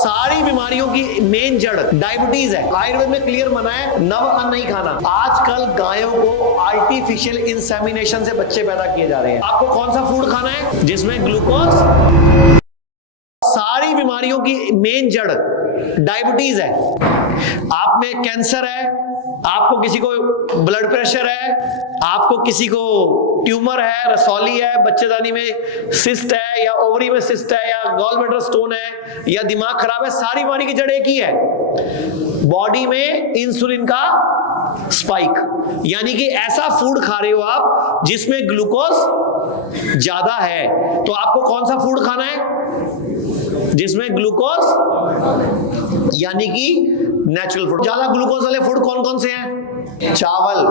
सारी बीमारियों की मेन जड़ डायबिटीज है। आयुर्वेद में क्लियर मना है नव अन्न नहीं खाना। आजकल गायों को आर्टिफिशियल इंसेमिनेशन से बच्चे पैदा किए जा रहे हैं। आपको कौन सा फूड खाना है जिसमें ग्लूकोज, सारी बीमारियों की मेन जड़ डायबिटीज है। आप में कैंसर है, आपको किसी को ब्लड प्रेशर है, आपको किसी को ट्यूमर है, रसौली है, बच्चेदानी में सिस्ट है, या ओवरी में सिस्ट है, या गॉल ब्लैडर स्टोन है, या दिमाग खराब है, सारी बीमारी की जड़ एक ही है, बॉडी में इंसुलिन का स्पाइक। यानी कि ऐसा फूड खा रहे हो आप जिसमें ग्लूकोज ज्यादा है। तो आपको कौन सा फूड खाना है जिसमें ग्लूकोज, यानी कि नेचुरल फूड। ज्यादा ग्लूकोज वाले फूड कौन कौन से हैं? चावल।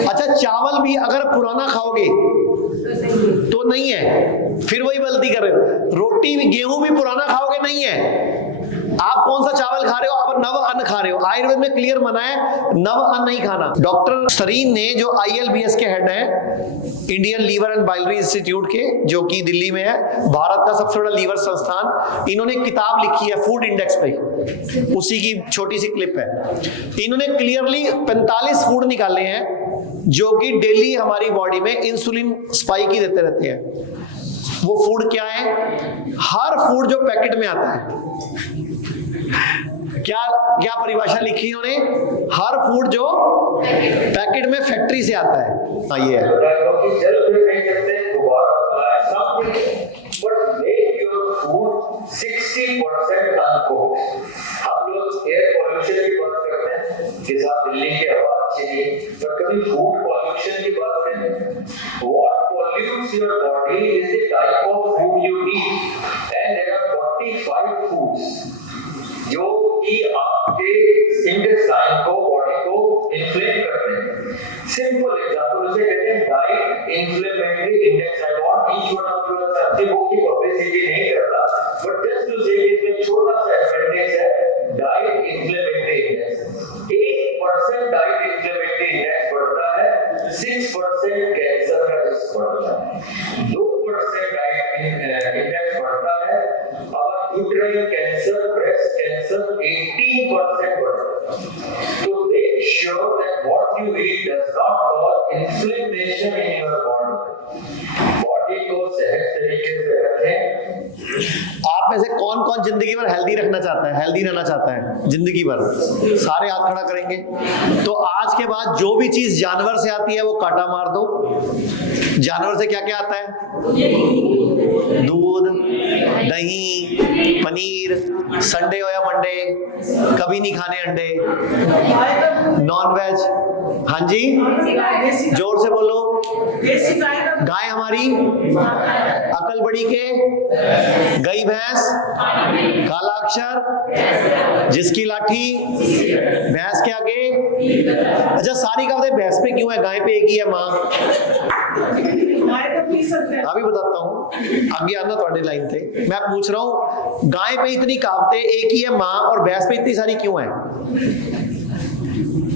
अच्छा, चावल भी अगर पुराना खाओगे तो नहीं है, फिर वही गलती कर रहे हो। रोटी भी, गेहूं भी पुराना खाओगे नहीं है। आप कौन सा चावल खा रहे हो? आप नव अन्न खा रहे हो। आयुर्वेद में क्लियर मना है नव अन्न नहीं खाना। डॉक्टर सरीन ने, जो ILBS के हेड हैं, Indian liver and biliary institute के, जो कि दिल्ली में है, भारत का सबसे बड़ा लीवर संस्थान, इन्होंने किताब लिखी है फूड इंडेक्स पे, उसी की छोटी सी क्लिप है। इन्होंने क्लियरली 45 फूड निकाले हैं जो कि डेली हमारी बॉडी में इंसुलिन स्पाइक ही देते रहते हैं। वो फूड क्या है? हर फूड जो पैकेट में आता है, क्या क्या परिभाषा लिखी इन्होंने? हर फूड जो पैकेट में फैक्ट्री से आता है। ये है। हम लोग एयर पॉल्यूशन की बात करते हैं कि साथ दिल्ली की हवा अच्छी नहीं, पर कभी फूड पॉल्यूशन की बात करें। What pollutes your body is the type of food you eat, and there are 45 foods जो कि आपके इंटेस्टाइन को, बॉडी को इन्फ्लेम करते हैं। सिंपल एग्जांपल उसे कहते हैं diet inflammatory index. I want each one of you अपनी बुक की पब्लिसिटी नहीं करता, बट जस्ट टू से इसमें छोटा सा अपेंडिक्स है, diet inflammatory index. 1% diet inflammatory index बढ़ता है, 6% कैंसर का रिस्क बढ़ता है, 2% डाइट इंडेक्स बढ़ता है, और यूट्राइन कैंसर, ब्रेस्ट कैंसर 18% बढ़ता है। तो make sure that what you eat does not cause inflammation in your body. Body को सेहत तरीके से रखें। आप में से कौन कौन जिंदगी भर हेल्दी रखना चाहता है, हेल्दी रहना चाहता है जिंदगी भर? सारे हाथ खड़ा करेंगे। तो आज के बाद जो भी चीज जानवर से आती है वो कांटा मार दो। जानवर से क्या क्या आता है? दूध, दही, पनीर, संडे हो या मंडे, कभी नहीं खाने अंडे, नॉन वेज। हाँ जी, जोर से बोलो। गाय हमारी अकल बड़ी के, गई भैंस, काला अक्षर, जिसकी लाठी, भैंस के आगे। अच्छा, सारी कहावतें भैंस पे क्यों है, गाय पे एक ही है माँ? अभी बताता हूँ, आगे आना थोड़े लाइन थे। मैं पूछ रहा हूँ, गाय पे इतनी कहावतें, एक ही है माँ, और भैंस पे इतनी सारी क्यों है?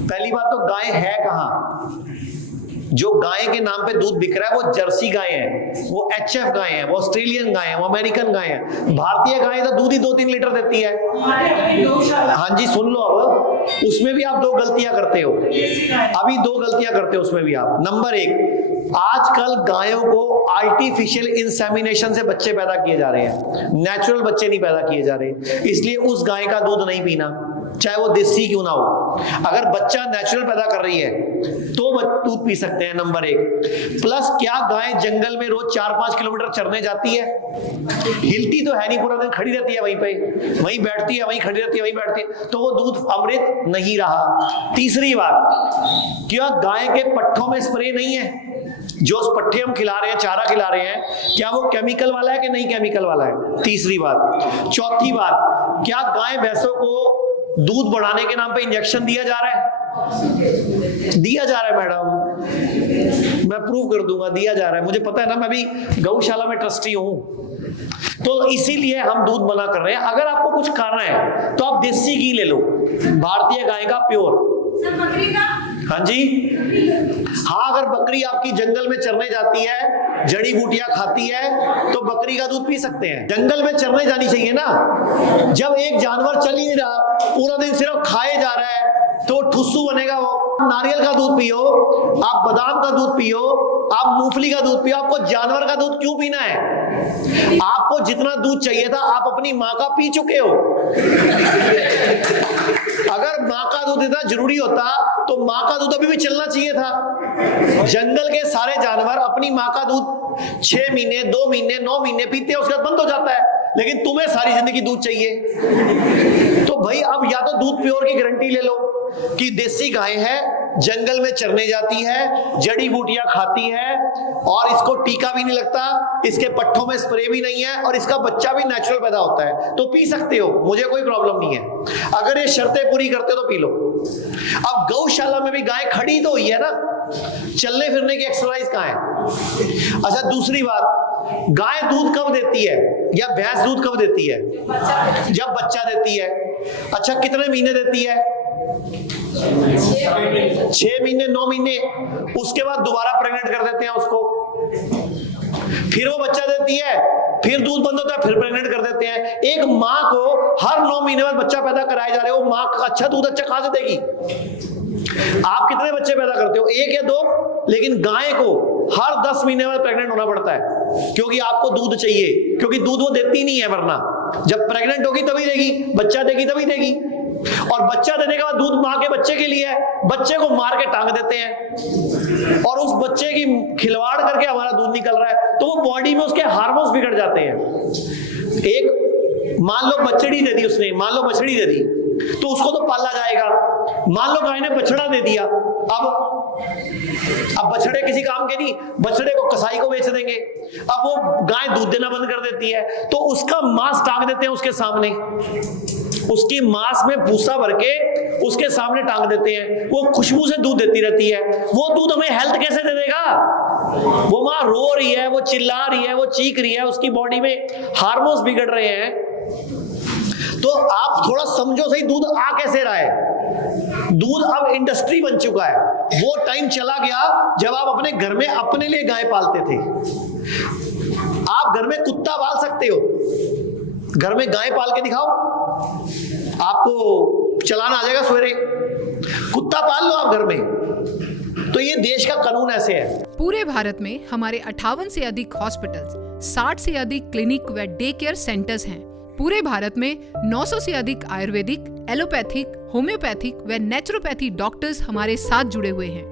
पहली बात तो गाय है कहाँ? जो गाय के नाम पे दूध बिक रहा है वो जर्सी गाय है, वो HF गाय है, वो ऑस्ट्रेलियन गाय है, वो अमेरिकन गाय है। भारतीय गाय तो दूध ही 2-3 लीटर देती है। हाँ जी, सुन लो। अब उसमें भी आप 2 गलतियां करते हो। अभी 2 गलतियां करते हो उसमें भी आप। नंबर 1, आजकल गायों को आर्टिफिशियल इंसेमिनेशन से बच्चे पैदा किए जा रहे हैं, नेचुरल बच्चे नहीं पैदा किए जा रहे। इसलिए उस गाय का दूध नहीं पीना, चाहे वो देसी क्यों ना हो। अगर बच्चा नेचुरल पैदा कर रही है तो दूध पी सकते हैं, नंबर 1। प्लस, क्या गाय जंगल में रोज 4-5 किलोमीटर चरने जाती है? हिलती तो है नहीं, पूरा दिन खड़ी रहती है वहीं पे, वहीं बैठती है, वहीं खड़ी रहती है, वहीं बैठती है, तो वो दूध अमृत नहीं रहा। तीसरी बात, क्या गाय के पट्ठों में स्प्रे नहीं है? जो पट्ठे हम खिला रहे हैं, चारा खिला रहे हैं, क्या वो केमिकल वाला है कि नहीं केमिकल वाला है? तीसरी बात। चौथी बात, क्या गाय भैंसों को दूध बढ़ाने के नाम पे इंजेक्शन दिया जा रहा है? दिया जा रहा है मैडम, मैं प्रूव कर दूंगा, दिया जा रहा है। मुझे पता है ना, मैं भी गौशाला में ट्रस्टी हूं, तो इसीलिए हम दूध मना कर रहे हैं। अगर आपको कुछ खाना है तो आप देसी घी ले लो, भारतीय गाय का प्योर। हाँ जी, हाँ, अगर बकरी आपकी जंगल में चरने जाती है जड़ी बूटियां खाती है, तो बकरी का दूध पी सकते हैं। जंगल में चरने जानी चाहिए ना। जब एक जानवर चल ही नहीं रहा, पूरा दिन सिर्फ खाए जा रहा है, तो ठुस्सू बनेगा वो। नारियल का दूध पियो, आप बादाम का दूध पियो, आप मूंगफली का दूध पियो, आपको जानवर का दूध क्यों पीना है? आपको जितना दूध चाहिए था आप अपनी माँ का पी चुके हो। अगर माँ का दूध इतना जरूरी होता तो माँ का दूध अभी भी चलना चाहिए था। जंगल के सारे जानवर अपनी माँ का दूध 6 महीने, 2 महीने, 9 महीने पीते हैं, उसके बाद बंद हो जाता है, लेकिन तुम्हें सारी जिंदगी दूध चाहिए। तो भाई अब या तो दूध प्योर की गारंटी ले लो कि देसी गाय है, जंगल में चरने जाती है, जड़ी बूटियां खाती है, और इसको टीका भी नहीं लगता, इसके पट्ठों में स्प्रे भी नहीं है, और इसका बच्चा भी नेचुरल पैदा होता है, तो पी सकते हो, मुझे कोई प्रॉब्लम नहीं है। अगर ये शर्तें पूरी करते हो तो पी लो। अब गौशाला में भी गाय खड़ी तो हुई है ना, चलने फिरने की एक्सरसाइज कहाँ है? अच्छा, दूसरी बात, गाय दूध कब देती है या भैंस दूध कब देती है? जब बच्चा देती है। अच्छा, कितने महीने देती है? 6 महीने, 9 महीने। उसके बाद दोबारा प्रेग्नेंट कर देते हैं उसको, फिर वो बच्चा देती है, फिर दूध बंद होता है, फिर प्रेग्नेंट कर देते हैं। एक माँ को हर 9 महीने बाद बच्चा पैदा कराए जा रहे हो, माँ अच्छा दूध अच्छा कहां से देगी? आप कितने बच्चे पैदा करते हो? 1 या 2? लेकिन गाय को हर 10 महीने बाद प्रेग्नेंट होना पड़ता है, क्योंकि आपको दूध चाहिए, क्योंकि दूध वो देती नहीं है, वरना जब प्रेग्नेंट होगी तभी देगी, बच्चा देगी तभी देगी। और बच्चा देने के बाद दूध माँ के बच्चे के लिए है, बच्चे को मार के टांग देते हैं, और उस बच्चे की खिलवाड़ करके हमारा दूध निकल रहा है, तो वो बॉडी में उसके हार्मोन्स बिगड़ जाते हैं। एक मान लो बछड़ी दे दी उसने, मान लो बछड़ी दे दी, तो उसको तो पाला जाएगा। मान लो गाय ने बछड़ा दे दिया, अब बछड़े किसी काम के नहीं, बछड़े को कसाई को बेच देंगे। अब वो गाय दूध देना बंद कर देती है, तो उसका मांस टांग देते हैं उसके सामने, उसकी मांस में भूसा भर के उसके सामने टांग देते हैं, वो खुशबू से दूध देती रहती है। वो दूध हमें हेल्थ कैसे दे देगा? वो माँ रो रही है, वो चिल्ला रही है, वो चीख रही है, उसकी बॉडी में हार्मोन्स बिगड़ रहे हैं। तो आप थोड़ा समझो सही, दूध आ कैसे रहा है? दूध अब इंडस्ट्री बन चुका है। वो टाइम चला गया जब आप अपने घर में अपने लिए गाय पालते थे। आप घर में कुत्ता पाल सकते हो, घर में गाय पाल के दिखाओ, आपको चलाना आ जाएगा। सवेरे कुत्ता पाल लो आप घर में। तो ये देश का कानून ऐसे है। पूरे भारत में हमारे 58 से अधिक हॉस्पिटल्स, 60 से अधिक क्लिनिक व डे केयर सेंटर्स हैं। पूरे भारत में 900 से अधिक आयुर्वेदिक, एलोपैथिक, होम्योपैथिक व नेचुरोपैथी डॉक्टर्स हमारे साथ जुड़े हुए हैं।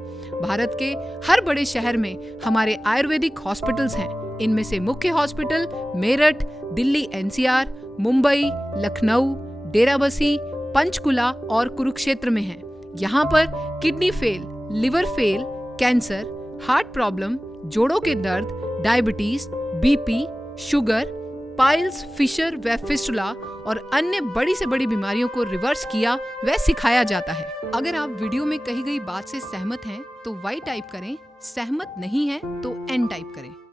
भारत के हर बड़े शहर में हमारे आयुर्वेदिक हॉस्पिटल्स हैं। इनमें से मुख्य हॉस्पिटल मेरठ, दिल्ली NCR, मुंबई, लखनऊ, डेराबसी, पंचकुला और कुरुक्षेत्र में हैं। यहाँ पर kidney fail, liver fail, cancer, heart problem, जोड़ों के दर्द, diabetes, BP, sugar, piles, fissure व फिस्टुला और अन्य बड़ी से बड़ी बीमारियों को रिवर्स किया व सिखाया जाता है। अगर आप वीडियो में कही गई बात से सहमत हैं तो Y टाइप करें, सहमत नहीं हैं तो N टाइप करें।